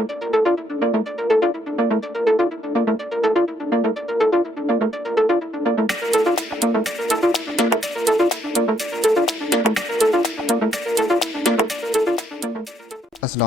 अस्सलाम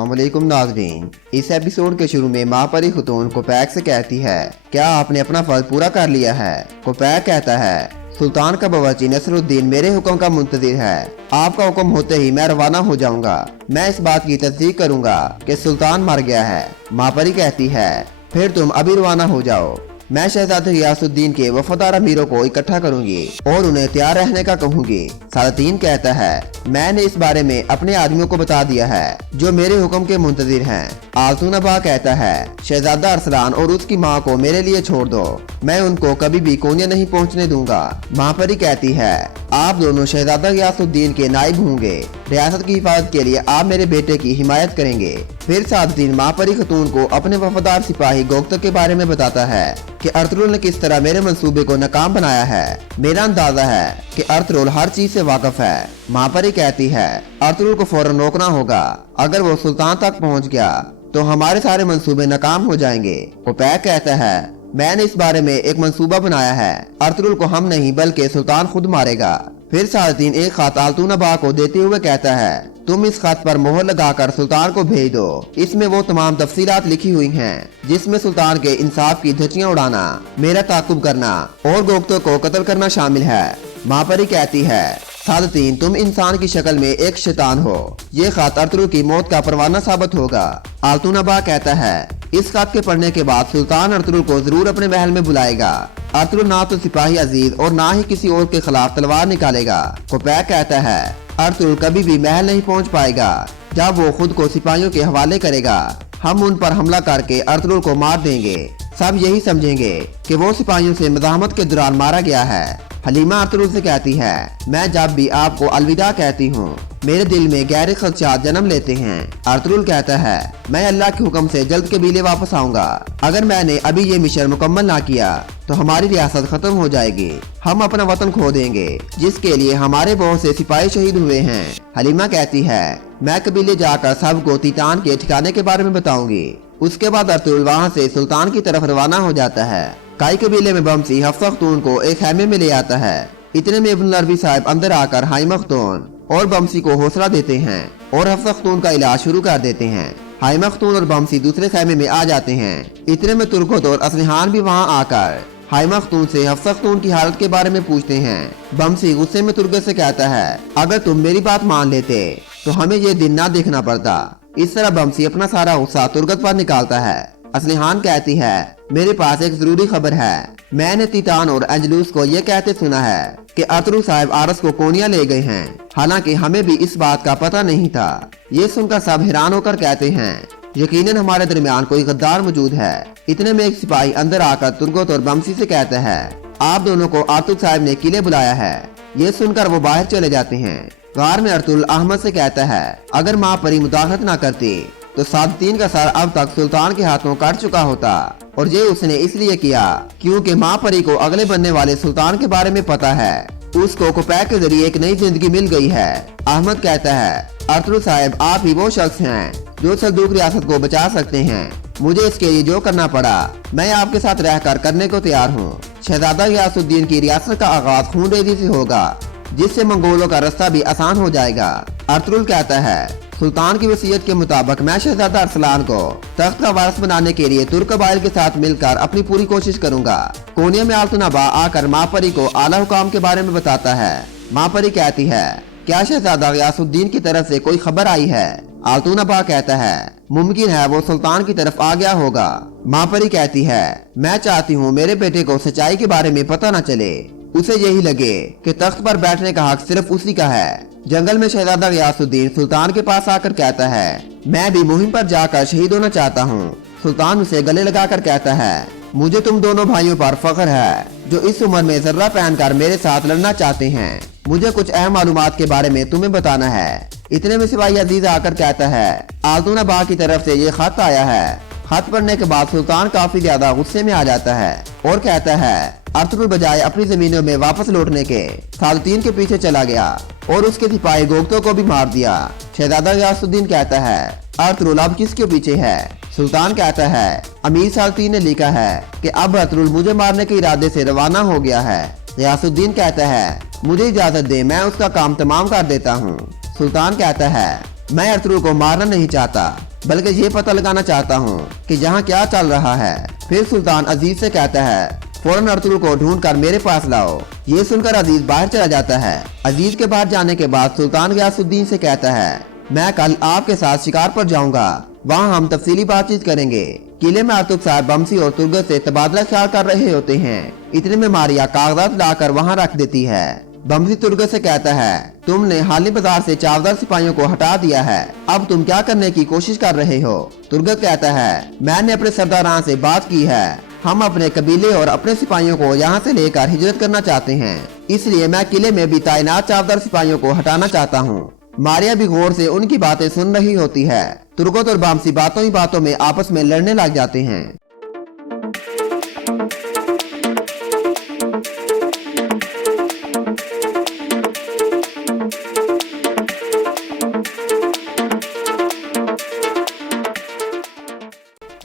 वालेकुम नाज़रीन। इस एपिसोड के शुरू में माँ परी खतून कोपैक से कहती है, क्या आपने अपना फर्ज पूरा कर लिया है? कोपैक कहता है, सुल्तान का बावर्ची नसरुद्दीन मेरे हुक्म का मुंतजिर है। आपका हुक्म होते ही मैं रवाना हो जाऊंगा। मैं इस बात की तस्दीक करूंगा कि सुल्तान मर गया है। माँ परी कहती है, फिर तुम अभी रवाना हो जाओ। मैं शहजादे गियासुद्दीन के वफादार अमीरों को इकट्ठा करूंगी और उन्हें तैयार रहने का कहूंगी। सालतीन कहता है, मैंने इस बारे में अपने आदमियों को बता दिया है जो मेरे हुक्म के मुंतजिर हैं। आलतूनबा कहता है, शहजादा अरसलान और उसकी माँ को मेरे लिए छोड़ दो, मैं उनको कभी भी कोनिया नहीं पहुँचने दूंगा। माँ परी कहती है, आप दोनों शहजादा गियासुद्दीन के नाइब होंगे। रियासत की हिफाजत के लिए आप मेरे बेटे की हिमायत करेंगे। फिर सालतीन माँ परी खतून को अपने वफादार सिपाही गोगतक के बारे में बताता है कि अर्तुगरुल ने किस तरह मेरे मंसूबे को नाकाम बनाया है। मेरा अंदाजा है कि अर्तुगरुल हर चीज से वाकिफ है। माँ परी कहती है, अर्तुगरुल को फौरन रोकना होगा। अगर वो सुल्तान तक पहुँच गया तो हमारे सारे मंसूबे नाकाम हो जाएंगे। कोपैक कहता है, मैंने इस बारे में एक मंसूबा बनाया है। अर्तुगरुल को हम नहीं बल्कि सुल्तान खुद मारेगा। फिर सालतीन एक खत आलतूनबा को देते हुए कहता है, तुम इस खत पर मोहर लगाकर सुल्तान को भेज दो। इसमें वो तमाम तफसीलात लिखी हुई हैं, जिसमें सुल्तान के इंसाफ की धज्जियां उड़ाना, मेरा ताकुब करना और गोगतों को कत्ल करना शामिल है। माँ परी कहती है, सालतीन तुम इंसान की शक्ल में एक शैतान हो। ये खत अर्तुगरुल की मौत का परवाना साबित होगा। आलतूनबा कहता है, इस खत के पढ़ने के बाद सुल्तान अर्तुगरुल को जरूर अपने महल में बुलाएगा। अर्तुगरुल ना तो सिपाही अजीज और ना ही किसी और के खिलाफ तलवार निकालेगा। कोपैक कहता है, अर्तुगरुल कभी भी महल नहीं पहुंच पाएगा। जब वो खुद को सिपाहियों के हवाले करेगा, हम उन पर हमला करके अर्तुगरुल को मार देंगे। सब यही समझेंगे कि वो सिपाहियों से मज़ाहमत के दौरान मारा गया है। हलीमा अर्तुगरुल से कहती है, मैं जब भी आपको अलविदा कहती हूँ मेरे दिल में गहरे खदशात जन्म लेते हैं। अर्तुगरुल कहता है, मैं अल्लाह के हुक्म से जल्द कबीले वापस आऊंगा। अगर मैंने अभी ये मिशन मुकम्मल ना किया तो हमारी रियासत खत्म हो जाएगी। हम अपना वतन खो देंगे जिसके लिए हमारे बहुत से सिपाही शहीद हुए हैं। हलीमा कहती है, मैं कबीले जाकर सबको तीतान के ठिकाने के बारे में बताऊंगी। उसके बाद अर्तुगरुल वहाँ से सुल्तान की तरफ रवाना हो जाता है। काई कबीले में बमसी हफ्सा खतून को एक खैमे में ले आता है। इतने में इब्न अरबी साहब अंदर आकर हाइमा खतून और बमसी को हौसला देते हैं और हफ्सा खतून का इलाज शुरू कर देते हैं। हाइमा खतून और बमसी दूसरे खैमे में आ जाते हैं। इतने में तुर्कोत और असलिहान भी वहाँ आकर हाइमा खतून से हफ्सा खतून की हालत के बारे में पूछते हैं। बमसी गुस्से में तुर्गत से कहता है, अगर तुम मेरी बात मान लेते तो हमें ये दिन ना देखना पड़ता। इस तरह बमसी अपना सारा गुस्सा तुर्गत पर निकालता है। असलिहान कहती है, मेरे पास एक जरूरी खबर है। मैंने तीतान और अंजलूस को ये कहते सुना है कि अर्तुगरुल साहब आरस को कोनिया ले गए हैं। हालांकि हमें भी इस बात का पता नहीं था। ये सुनकर सब हैरान होकर कहते हैं, यकीनन हमारे दरमियान कोई गद्दार मौजूद है। इतने में एक सिपाही अंदर आकर तुर्गत और बमसी से कहता है, आप दोनों को अर्तुगरुल साहब ने किले बुलाया है। ये सुनकर वो बाहर चले जाते हैं। गार में अर्तुगरुल अहमद से कहता है, अगर माँ परी मुदाखलत न करती तो सालतीन का सर अब तक सुल्तान के हाथों कट चुका होता। और ये उसने इसलिए किया क्योंकि माँ परी को अगले बनने वाले सुल्तान के बारे में पता है। उसको कोपैक के जरिए एक नई जिंदगी मिल गई है। अहमद कहता है, अर्तुगरुल साहब आप ही वो शख्स हैं जो सल्जूक रियासत को बचा सकते हैं। मुझे इसके लिए जो करना पड़ा मैं आपके साथ रहकर करने को तैयार हूँ। शहजादा गियासुद्दीन की रियासत का आगाज खूनरेजी से होगा, जिससे मंगोलों का रास्ता भी आसान हो जाएगा। अर्तुगरुल कहता है, सुल्तान की वसीयत के मुताबिक मैं शहजादा अरसलान को तख्त का वारिस बनाने के लिए तुर्क कबाइल के साथ मिलकर अपनी पूरी कोशिश करूंगा। कोनिया में आलतूनबा आकर माँ परी को आला हुकाम के बारे में बताता है। माँ परी कहती है, क्या शहजादा गियासुद्दीन की तरफ से कोई खबर आई है? आलतूनबा कहता है, मुमकिन है वो सुल्तान की तरफ आ गया होगा। माँ परी कहती है, मैं चाहती हूँ मेरे बेटे को सच्चाई के बारे में पता न चले। उसे यही लगे कि तख्त पर बैठने का हक सिर्फ उसी का है। जंगल में शहजादा गियासुद्दीन सुल्तान के पास आकर कहता है, मैं भी मुहिम पर जाकर शहीद होना चाहता हूँ। सुल्तान उसे गले लगाकर कहता है, मुझे तुम दोनों भाइयों पर फख्र है जो इस उम्र में जर्रा पहनकर मेरे साथ लड़ना चाहते हैं। मुझे कुछ अहम मालूमात के बारे में तुम्हें बताना है। इतने में सिपाही अजीज आकर कहता है, आलतूनबा की तरफ से ये खत आया है। खत पढ़ने के बाद सुल्तान काफी ज्यादा गुस्से में आ जाता है और कहता है, अर्तुगरुल बजाय अपनी जमीनों में वापस लौटने के सालतीन के पीछे चला गया और उसके सिपाही गोगतों को भी मार दिया। शहजादा गियासुद्दीन कहता है, अर्तुगरुल अब किसके पीछे है? सुल्तान कहता है अमीर सालती ने लिखा है कि अब अर्तुगरुल मुझे मारने के इरादे से रवाना हो गया है। गयासुद्दीन कहता है मुझे इजाजत दे, मैं उसका काम तमाम कर देता हूँ। सुल्तान कहता है मैं अर्तुगरुल को मारना नहीं चाहता, बल्कि ये पता लगाना चाहता हूँ कि यहाँ क्या चल रहा है। फिर सुल्तान अजीज से कहता है फौरन अर्तुगरुल को ढूंढ कर मेरे पास लाओ। ये सुनकर अजीज बाहर चला जाता है। अजीज के बाहर जाने के बाद सुल्तान गयासुद्दीन से कहता है मैं कल आपके साथ शिकार पर जाऊंगा, वहाँ हम तफसीली बातचीत करेंगे। किले में अर्तुग साहब बमसी और तुर्गत से तबादला ख्याल कर रहे होते हैं। इतने में मारिया कागजात लाकर वहाँ रख देती है। बमसी तुर्गत से कहता है तुमने हाली बाजार से चावदार सिपाहियों को हटा दिया है, अब तुम क्या करने की कोशिश कर रहे हो। तुर्गत कहता है मैंने अपने सरदारान से बात की है, हम अपने कबीले और अपने सिपाहियों को यहाँ से लेकर हिजरत करना चाहते हैं, इसलिए मैं किले में भी तैनात चावदार सिपाहियों को हटाना चाहता हूँ। मारिया भी गौर से उनकी बातें सुन रही होती है। तुर्गत और बमसी बातों ही बातों में आपस में लड़ने लग जाते हैं।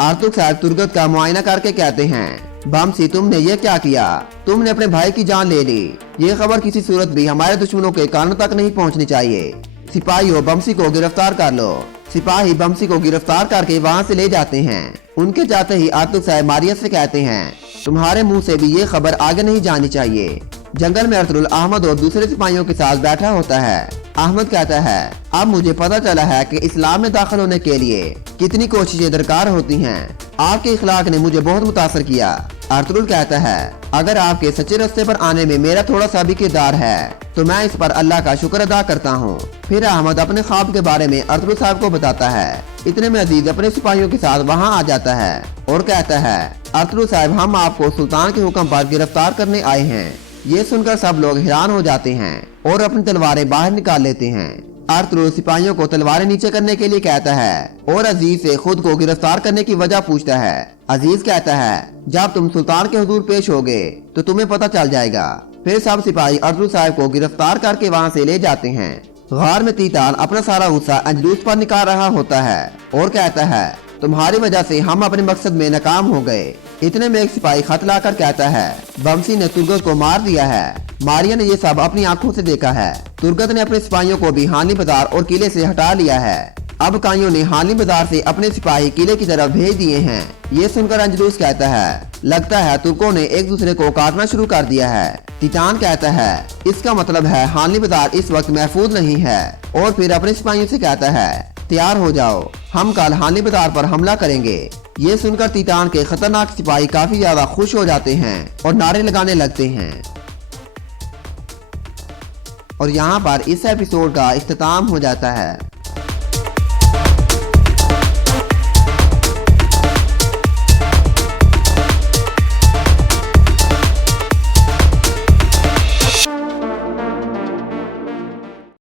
अर्तुग साहब तुर्गत का मुआयना करके कहते हैं बमसी तुमने ये क्या किया, तुमने अपने भाई की जान ले ली। ये खबर किसी सूरत भी हमारे दुश्मनों के कानों तक नहीं पहुंचनी चाहिए। सिपाहियों बमसी को गिरफ्तार कर लो। सिपाही बमसी को गिरफ्तार करके वहाँ से ले जाते हैं। उनके जाते ही अर्तुग साहब मारिया से कहते हैं तुम्हारे मुंह से भी ये खबर आगे नहीं जानी चाहिए। जंगल में अर्तुगरुल अहमद और दूसरे सिपाहियों के साथ बैठा होता है। अहमद कहता है अब मुझे पता चला है कि इस्लाम में दाखिल होने के लिए कितनी कोशिशें दरकार होती हैं। आपके इखलाक ने मुझे बहुत मुतासर किया। अर्तुगरुल कहता है अगर आपके सच्चे रास्ते पर आने में मेरा थोड़ा सा भी किरदार है तो मैं इस पर अल्लाह का शुक्र अदा करता हूँ। फिर अहमद अपने ख्वाब के बारे में अर्तुगरुल साहब को बताता है। इतने में अजीज अपने सिपाहियों के साथ वहाँ आ जाता है और कहता है अर्तुगरुल साहब हम आपको सुल्तान के हुक्म पर गिरफ्तार करने आए हैं। ये सुनकर सब लोग हैरान हो जाते हैं और अपनी तलवारें बाहर निकाल लेते हैं। अर्तुगरुल सिपाहियों को तलवारें नीचे करने के लिए कहता है और अजीज से खुद को गिरफ्तार करने की वजह पूछता है। अजीज कहता है जब तुम सुल्तान के हुजूर पेश होगे तो तुम्हें पता चल जाएगा। फिर सब सिपाही अर्तुगरुल साहब को गिरफ्तार करके वहाँ से ले जाते हैं। गार में तीतान अपना सारा गुस्सा अंजलूस पर निकाल रहा होता है और कहता है तुम्हारी वजह से हम अपने मकसद में नाकाम हो गए। इतने में एक सिपाही खत लाकर कहता है बमसी ने तुर्गत को मार दिया है। मारिया ने ये सब अपनी आंखों से देखा है। तुर्गत ने अपने सिपाहियों को भी हानी बाजार और किले से हटा लिया है। अब काइयों ने हानी बाजार से अपने सिपाही किले की तरफ भेज दिए हैं। ये सुनकर अंजलूस कहता है लगता है तुर्कों ने एक दूसरे को काटना शुरू कर दिया है। तीतान कहता है इसका मतलब है हानी बाजार इस वक्त महफूज नहीं है और फिर अपने सिपाहियों से कहता है तैयार हो जाओ, हम कल हानी बाजार पर हमला करेंगे। ये सुनकर तीतान के खतरनाक सिपाही काफी ज्यादा खुश हो जाते हैं और नारे लगाने लगते हैं। और यहाँ पर इस एपिसोड का इख्तिताम हो जाता है।